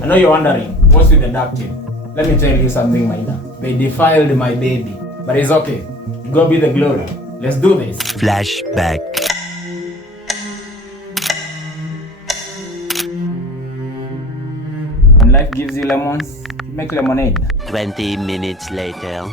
I know you're wondering, what's with the duct tape? Let me tell you something minor. They defiled my baby, but it's okay. Go be the glory. Let's do this. Flashback. When life gives you lemons, make lemonade. 20 minutes later.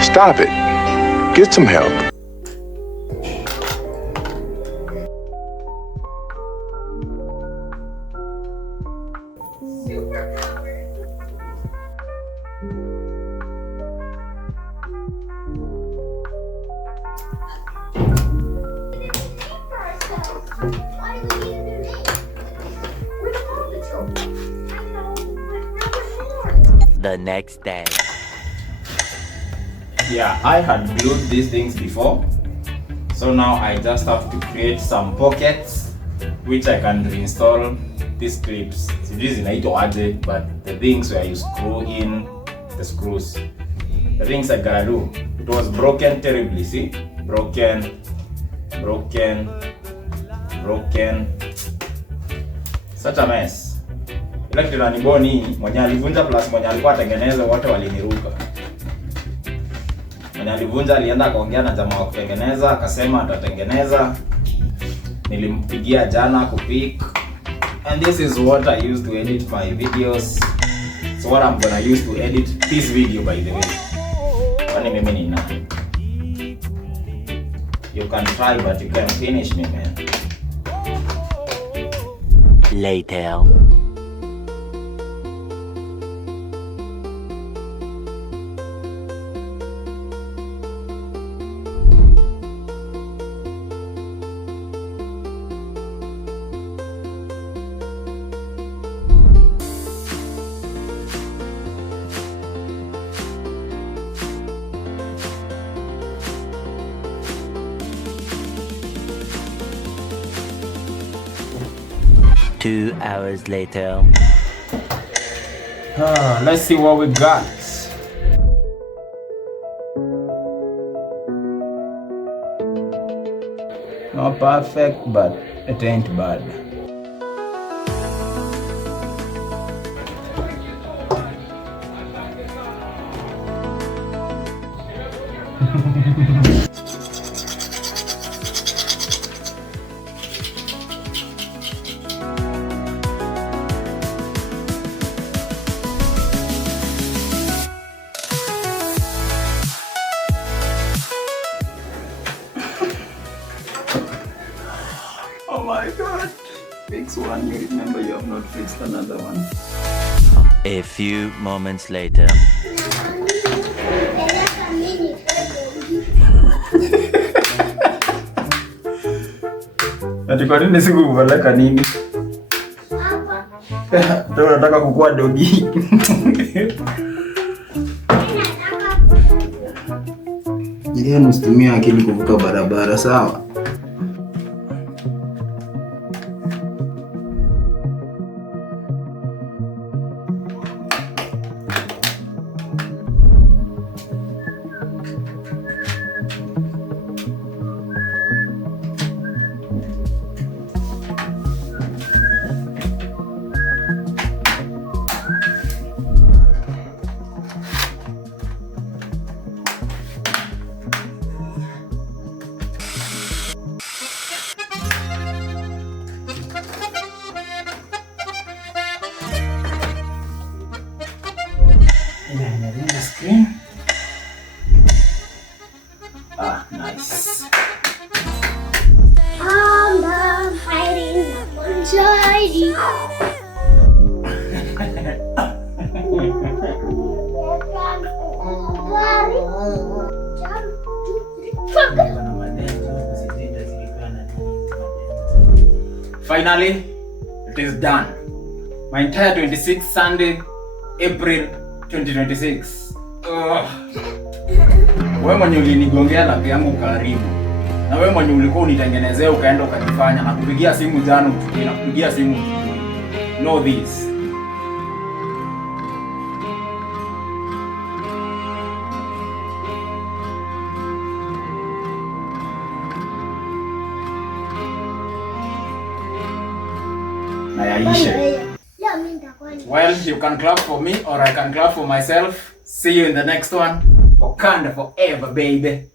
Stop it. Get some help. The next day. Yeah, I had glued these things before, so now I just have to create some pockets which I can reinstall these clips. Sijui zinaitwa aje, but the things where you screw in the screws, the things I gotta do. It was broken terribly, see? Broken. Such a mess. Ila kitu naniboni, mwenye alivunja plus mwenye alikuwa atengeneza wote waliniruka. Mwenye alivunja alienda akaongea na jamaa wa kutengeneza, akasema atatengeneza. Nilimpigia jana kupick. And this is what I use to edit my videos. So what I'm gonna use to edit this video, by the way. Kwani mimi ni nani? You can try but you can't finish me, man. Later. Two hours later. Let's see what we got. Not perfect, but it ain't bad. Oh my god. Fix one, you remember you have not fixed another one. A few moments later. Ati kwa nini siku kuvalaka nini? Ndio nataka kukua dogi. Ndio nusitumia akili kuvuka barabara, sawa? Screen. Ah, nice. I'm hiding inside. finally, it is done. My entire 26th Sunday, April 2026. Wewe mwenye ulinigongea lapi yangu karibu. Na wewe mwenye ulikuwa unitengenezea ukaenda ukajifanya na kupigia simu jana utukie na kupigia simu. Know this. Na yaishe. Well, you can clap for me or I can clap for myself. See you in the next one. Wakanda forever, baby.